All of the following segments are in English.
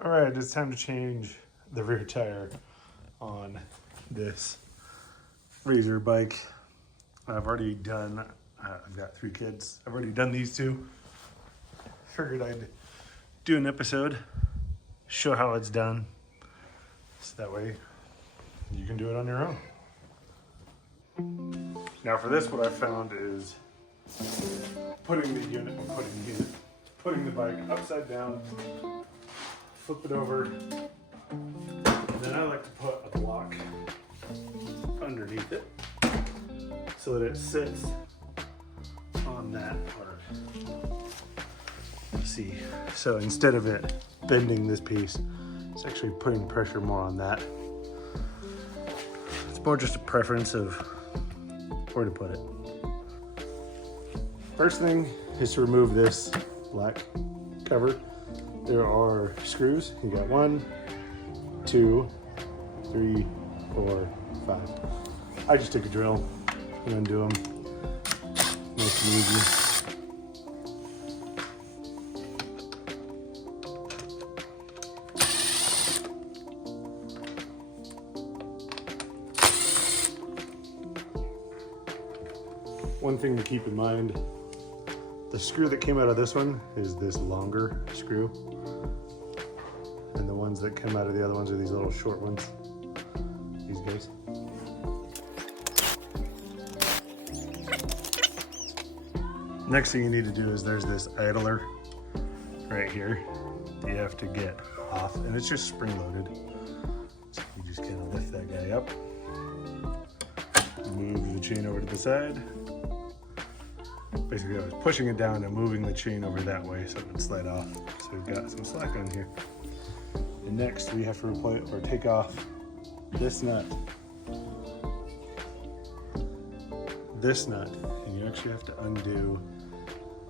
All right, it's time to change the rear tire on this Razor bike. I've already done, I've got 3 kids. I've already done these 2. Figured I'd do an episode, show how it's done, so that way you can do it on your own. Now for this, what I found is putting the bike upside down, flip it over, and then I like to put a block underneath it so that it sits on that part. Let's see, so instead of it bending this piece, it's actually putting pressure more on that. It's more just a preference of where to put it. First thing is to remove this black cover. There are screws. You got 1, 2, 3, 4, 5. I just take a drill and undo them. Nice and easy. One thing to keep in mind, the screw that came out of this one is this longer screw. And the ones that come out of the other ones are these little short ones. These guys. Next thing you need to do is there's this idler right here that you have to get off, and it's just spring loaded. So you just kind of lift that guy up, move the chain over to the side. Basically I was pushing it down and moving the chain over that way so it would slide off. So we've got some slack on here. And next we have to replace or take off this nut. This nut, and you actually have to undo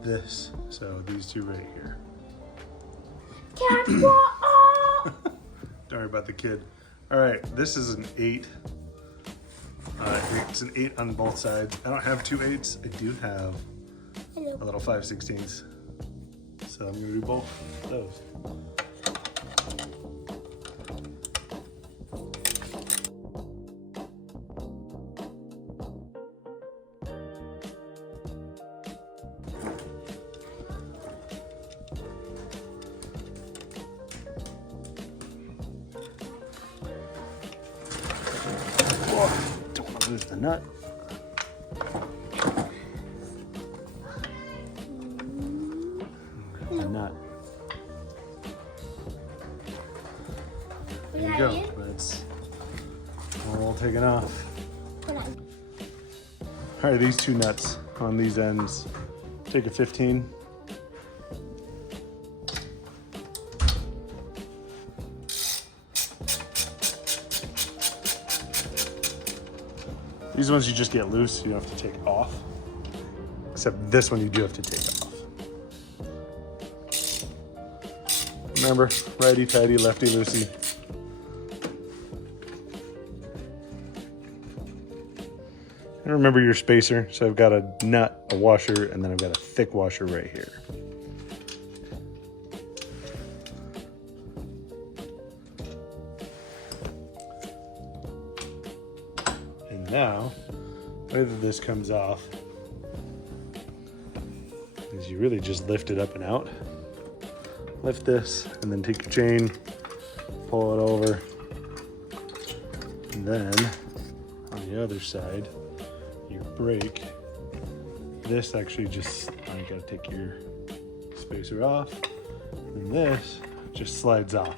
this. So these 2 right here. Don't worry about the kid. All right, this is an 8. It's an 8 on both sides. I don't have 2 8s. I do have a little 5/16. So I'm gonna do both of those. Oh, don't want to lose the nut. The nut. There you go. That's all taken off. All right, these 2 nuts on these ends. Take a 15. These ones you just get loose, you don't have to take off. Except this one you do have to take off. Remember, righty tighty, lefty loosey. And remember your spacer. So I've got a nut, a washer, and then I've got a thick washer right here. And now, the way that this comes off is you really just lift it up and out. Lift this, and then take your chain, pull it over, and then on the other side, your brake. This actually just, you gotta take your spacer off, and this just slides off.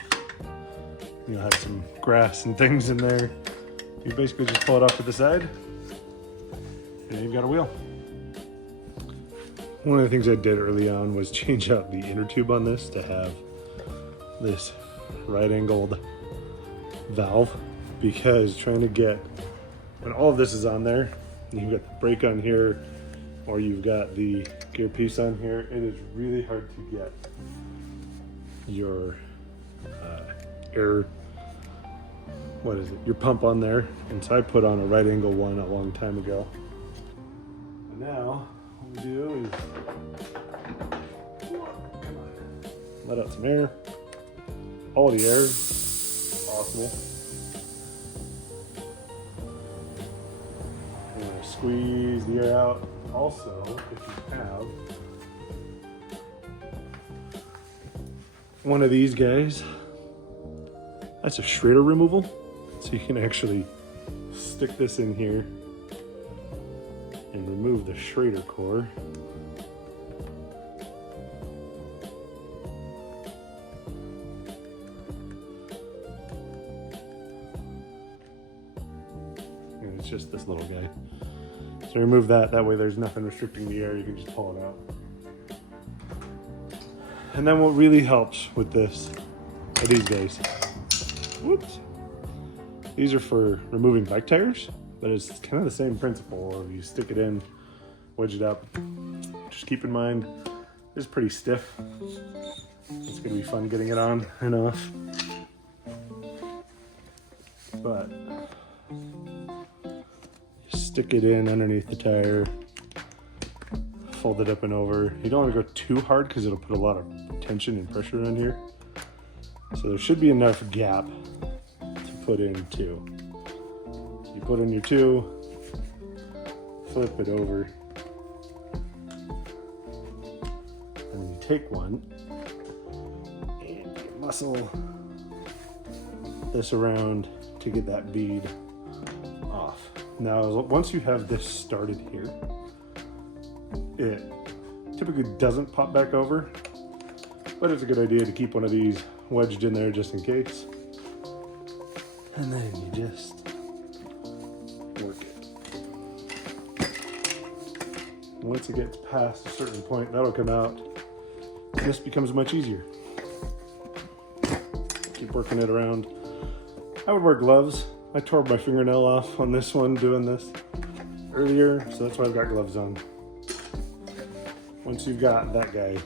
You'll have some grass and things in there. You basically just pull it off to the side, and you've got a wheel. One of the things I did early on was change out the inner tube on this to have this right-angled valve, because trying to get, when all of this is on there, and you've got the brake on here, or you've got the gear piece on here, it is really hard to get your air, your pump on there. And so I put on a right angle one a long time ago. And now what we do is let out some air. all the air possible. I'm gonna squeeze the air out. Also, if you have one of these guys, that's a Schrader removal. So you can actually stick this in here and remove the Schrader core. And it's just this little guy. So remove that, that way there's nothing restricting the air, you can just pull it out. And then what really helps with this are these guys. Whoops. These are for removing bike tires, but it's kind of the same principle. You stick it in, wedge it up. Just keep in mind, it's pretty stiff. It's gonna be fun getting it on and off. But stick it in underneath the tire, fold it up and over. You don't want to go too hard because it'll put a lot of tension and pressure on here. So there should be enough gap to put in 2. So you put in your 2, flip it over, and you take one and you muscle this around to get that bead off. Now, once you have this started here, it typically doesn't pop back over, but it's a good idea to keep one of these wedged in there just in case. And then you just work it. Once it gets past a certain point, that'll come out. This becomes much easier. Keep working it around. I would wear gloves. I tore my fingernail off on this one doing this earlier, so that's why I've got gloves on. Once you've got that guy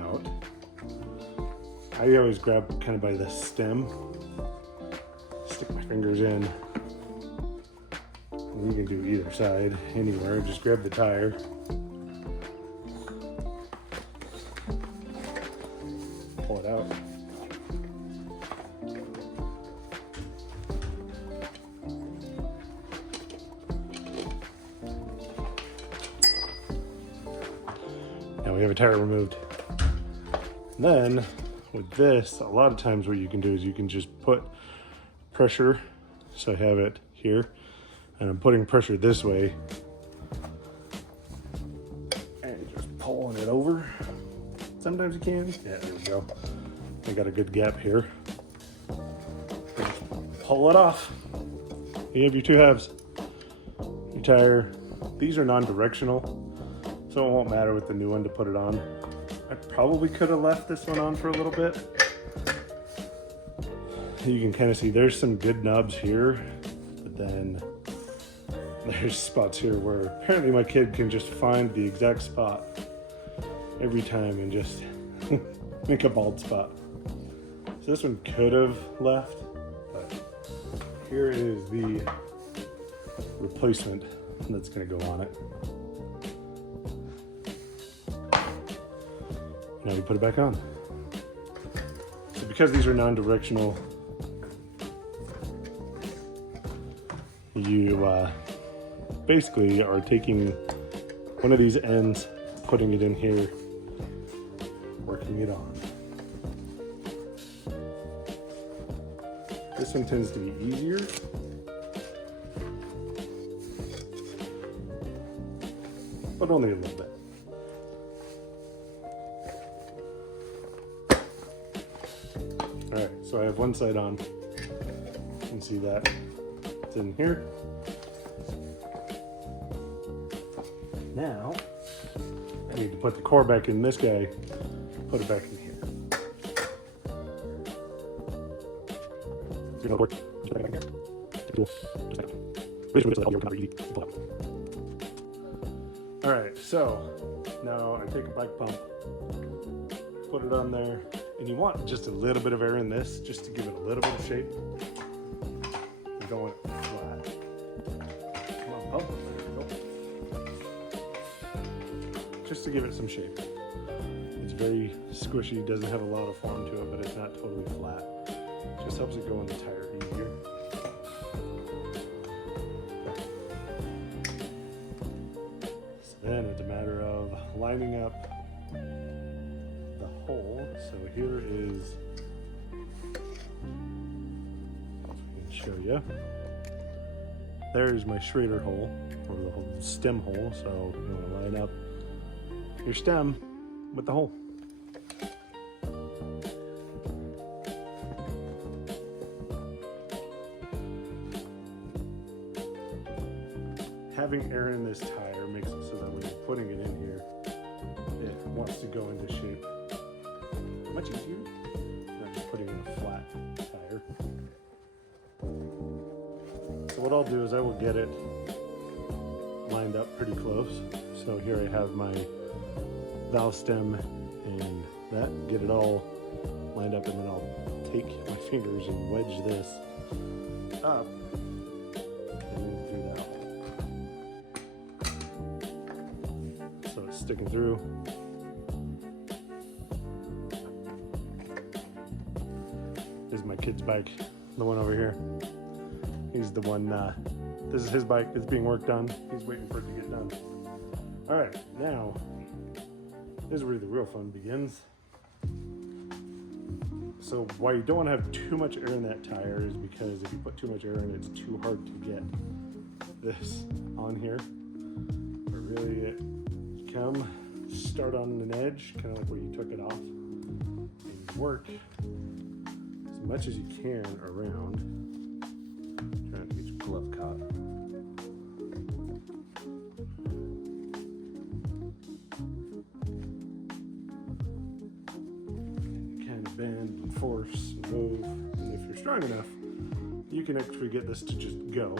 out, I always grab kind of by the stem, stick my fingers in, and you can do either side, anywhere, just grab the tire. Pull it out. Now we have a tire removed. And then with this, a lot of times what you can do is you can just put pressure. So I have it here and I'm putting pressure this way and just pulling it over. Sometimes you can. Yeah, there we go. I got a good gap here. Just pull it off. You have your 2 halves. Your tire. These are non-directional, so it won't matter with the new one to put it on. I probably could have left this one on for a little bit. You can kind of see there's some good knobs here, but then there's spots here where apparently my kid can just find the exact spot every time and just make a bald spot. So this one could have left, but here is the replacement that's going to go on it. Now we put it back on. So because these are non-directional, you basically are taking one of these ends, putting it in here, working it on. This one tends to be easier. But only a little bit. All right, so I have one side on. You can see that it's in here. Now, I need to put the core back in this guy, put it back in here. So work. All right, so now I take a bike pump, put it on there, and you want just a little bit of air in this, just to give it a little bit of shape. You don't want it flat. Come on, pump it. There we go. Just to give it some shape. It's very squishy, doesn't have a lot of form to it, but it's not totally flat. Just helps it go in the tire easier. So then it's a matter of lining up the hole. So here is, I can show you. There's my Schrader hole, or the whole stem hole. So you want to line up your stem with the hole. Having air in this tire makes it so that when you're putting it in here, it wants to go into shape much easier, not just putting in a flat tire. So what I'll do is I will get it lined up pretty close. So here I have my valve stem and that, get it all lined up, and then I'll take my fingers and wedge this up and then do that. So it's sticking through. This is my kid's bike, the one over here. He's the one, this is his bike that's being worked on. He's waiting for it to get done. All right, now, this is where the real fun begins. So why you don't want to have too much air in that tire is because if you put too much air in it, it's too hard to get this on here. But really, start on an edge, kind of like where you took it off, and work as much as you can around. Trying to get your glove caught. Kind of bend and force and move. And if you're strong enough, you can actually get this to just go,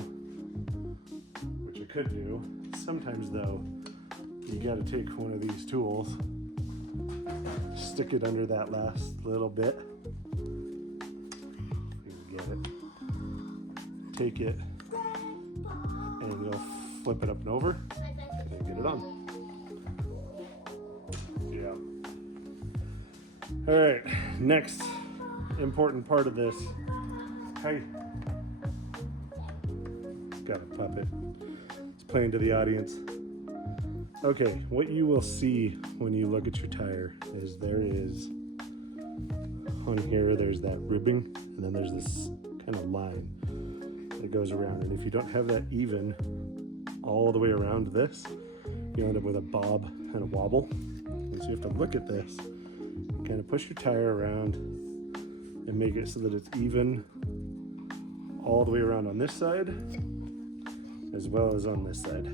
which you could do. Sometimes though, you got to take one of these tools, stick it under that last little bit. You can get it. Take it, and you'll flip it up and over, and then get it on. Yeah. All right, next important part of this. Hey. Got a puppet. It's playing to the audience. Okay, what you will see when you look at your tire is there is, on here, there's that ribbing, and then there's this kind of line that goes around. And if you don't have that even all the way around this, you end up with a bob and a wobble. And so you have to look at this, kind of push your tire around and make it so that it's even all the way around on this side, as well as on this side.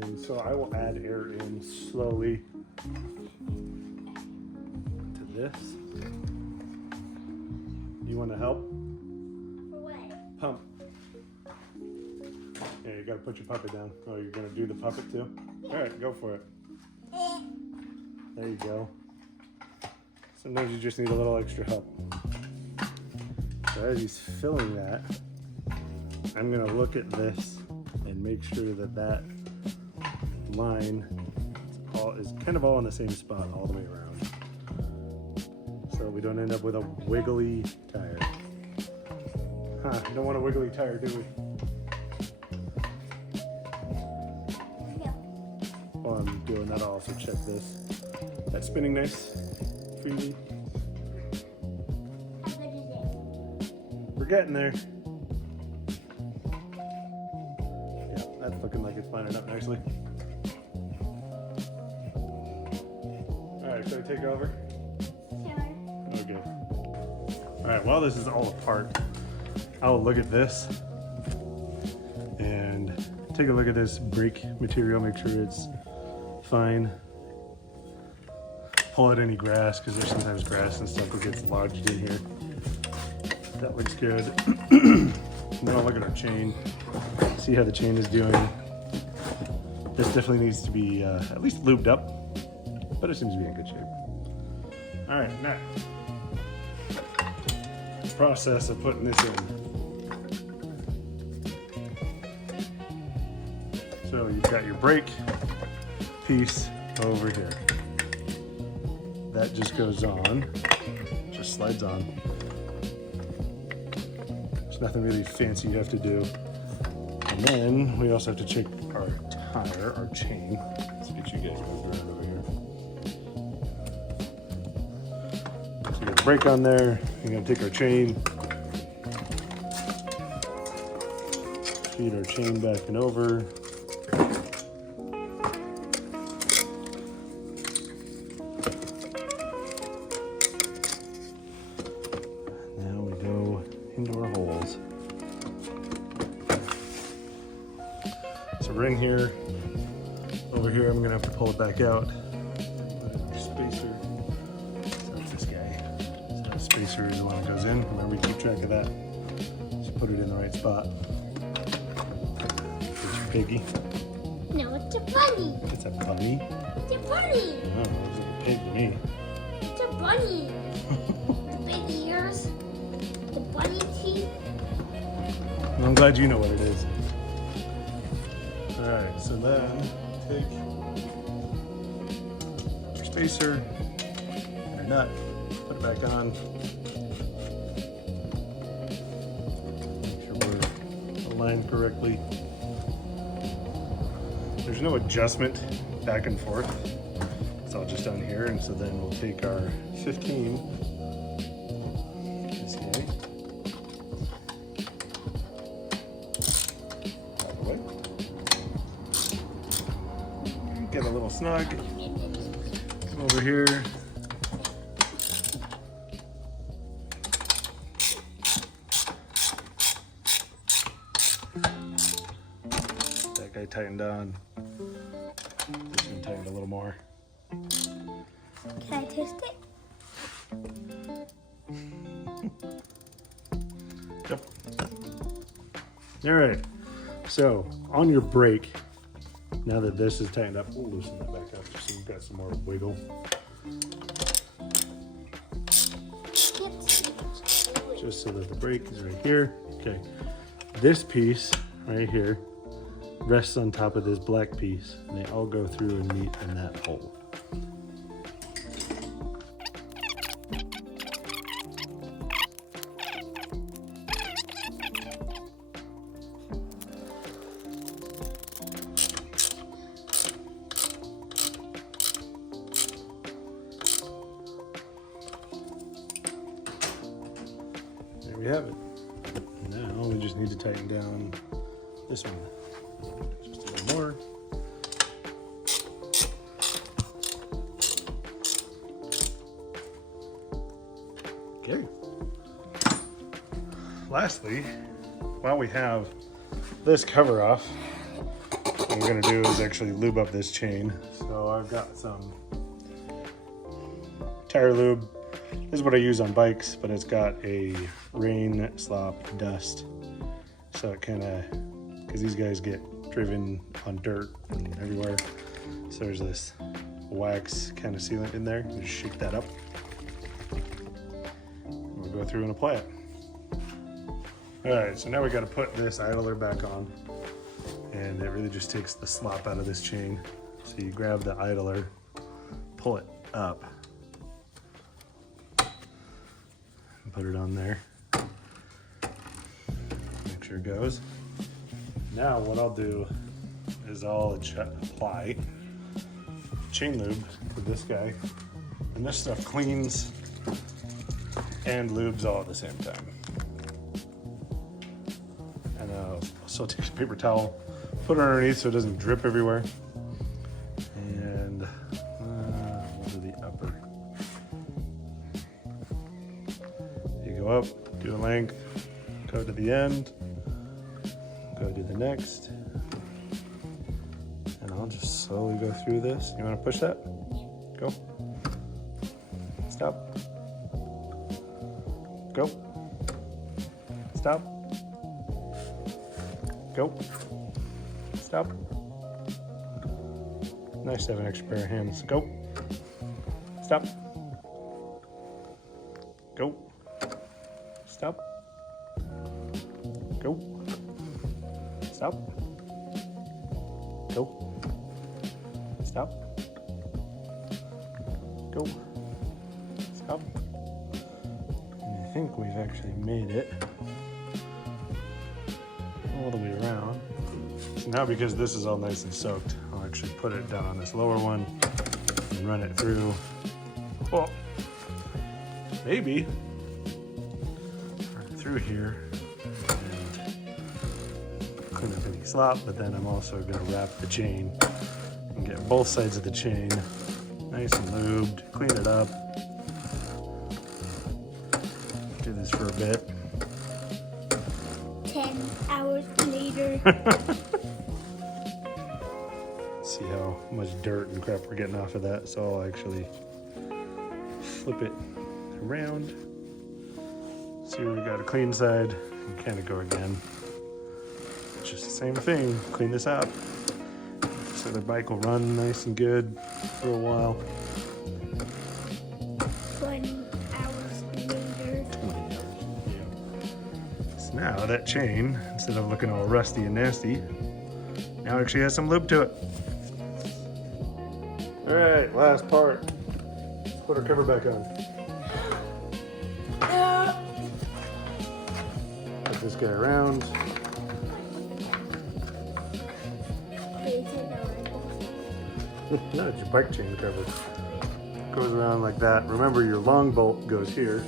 And so I will add air in slowly to this. You want to help? Pump. Yeah, you gotta put your puppet down. Oh, you're gonna do the puppet too? All right, go for it. There you go. Sometimes you just need a little extra help. So as he's filling that, I'm gonna look at this and make sure that that line is kind of all in the same spot all the way around. So we don't end up with a wiggly tire. Don't want a wiggly tire, do we? While I'm doing that, I'll also check this. That's spinning nice, freely. We're getting there. Yeah, that's looking like it's lining up nicely. All right, should I take over? Sure. Okay. All right, while this is all apart, I'll look at this and take a look at this brake material, make sure it's fine. Pull out any grass, because there's sometimes grass and stuff that gets lodged in here. That looks good. Then I'll look at our chain, see how the chain is doing. This definitely needs to be at least lubed up, but it seems to be in good shape. All right, now, process of putting this in. So you've got your brake piece over here. that just goes on, just slides on. There's nothing really fancy you have to do. And then we also have to check our tire, our chain. Let's get you guys moved around over here. So we got the brake on there. We're gonna take our chain, feed our chain back and over. Now we go into our holes. So we're in here. Over here, I'm gonna have to pull it back out. Spacer. So that's this guy. So that spacer is the one that goes in. Remember, we keep track of that. Just put it in the right spot. It's your piggy. No, it's a bunny. It's a bunny. It's a bunny. Oh, it looks like a pig to me. It's a bunny. The big ears. The bunny teeth. I'm glad you know what it is. All right, so then take your spacer and your nut, put it back on. Make sure we're aligned correctly. There's no adjustment back and forth. It's all just on here, and so then we'll take our 15, this guy, out of the way. Get a little snug. Come over here. That guy tightened on. This one tightened a little more. Can I taste it? Yep. All right. So on your brake, now that this is tightened up, we'll loosen that back up just so you've got some more wiggle. Just so that the brake is right here. Okay. This piece right here rests on top of this black piece, and they all go through and meet in that hole. There we have it. Now we just need to tighten down this one. Just a little more. Okay. Lastly, while we have this cover off, what I'm gonna do is actually lube up this chain. So I've got some tire lube. This is what I use on bikes, but it's got a rain, slop, dust. So it kind of, because these guys get driven on dirt and everywhere. So there's this wax kind of sealant in there. You just shake that up. And we'll go through and apply it. All right, so now we got to put this idler back on. And it really just takes the slop out of this chain. So you grab the idler, pull it up, and put it on there. Make sure it goes. Now what I'll do is I'll apply chain lube to this guy. And this stuff cleans and lubes all at the same time. And I'll also take a paper towel, put it underneath so it doesn't drip everywhere. And we'll do the upper. You go up, do the length, go to the end, go to the next. And I'll just slowly go through this. You want to push that? Go. Stop. Go. Stop. Go. Stop. Nice to have an extra pair of hands. Go. Stop. Go. Stop. Go. Stop. Go. Stop. Go. up. And I think we've actually made it all the way around. So now because this is all nice and soaked, I'll actually put it down on this lower one and run it through. Well, maybe run it through here and clean up any slop, but then I'm also gonna wrap the chain and get both sides of the chain nice and lubed, clean it up. Do this for a bit. 10 hours later. See how much dirt and crap we're getting off of that. So I'll actually flip it around. See where we got a clean side and kind of go again. It's just the same thing. Clean this up so the bike will run nice and good for a while. 20 hours later. 20 hours. Yeah. So now that chain, instead of looking all rusty and nasty, now it actually has some lube to it. All right, last part. Let's put our cover back on. Put this guy around. No, it's your bike chain cover. Goes around like that. Remember, your long bolt goes here.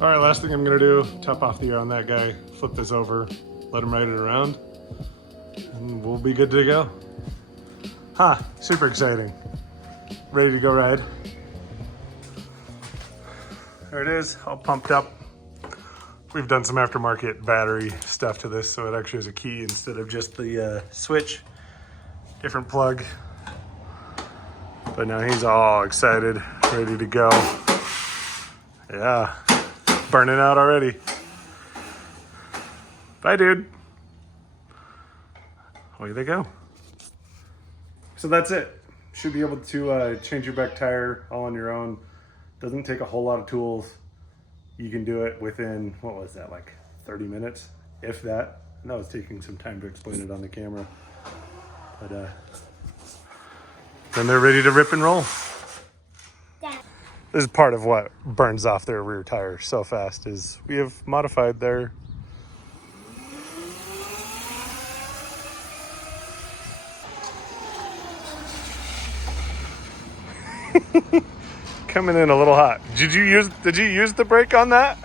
All right, last thing I'm gonna do, top off the air on that guy, flip this over, let him ride it around, and we'll be good to go. Super exciting. Ready to go ride. There it is, all pumped up. We've done some aftermarket battery stuff to this, so it actually has a key instead of just the switch. Different plug. But now he's all excited, ready to go. Yeah. Burning out already. Bye, dude. Away they go. So that's it. Should be able to change your back tire all on your own. Doesn't take a whole lot of tools. You can do it within, what was that, like 30 minutes, if that. And that was taking some time to explain it on the camera. But then they're ready to rip and roll. This is part of what burns off their rear tire so fast is we have modified their coming in a little hot. Did you use the brake on that?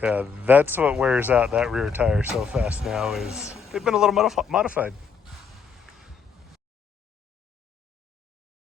Yeah, that's what wears out that rear tire so fast now is they've been a little modified.